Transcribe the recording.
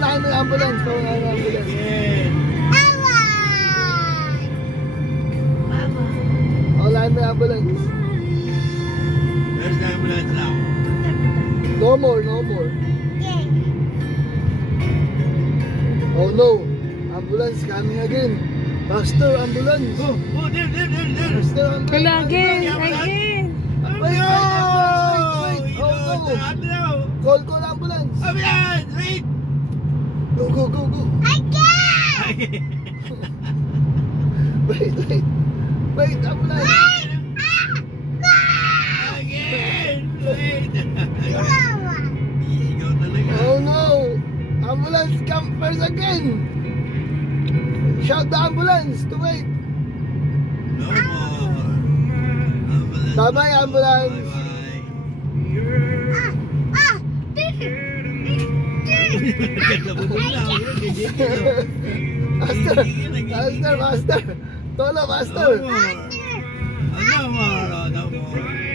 Paunahin mo yung ambulance. Paunahin mo yung ambulance. Paunahin mo yung ambulance. Where's the ambulance now? No more, no more. Oh no. Ambulance coming again. Faster, ambulance. Oh, there. Faster, ambulance. Wala, again. Wait, ambulance, wait. Oh no. Call ambulance. Ambulance, wait. Go. Wait, ambulance. Again, wait. Isigaw talaga. Oh no. Ambulance come first again. Shout the ambulance to wait. No more. Ambulance. Bye-bye, ambulance. Master. Tolo, master. No more.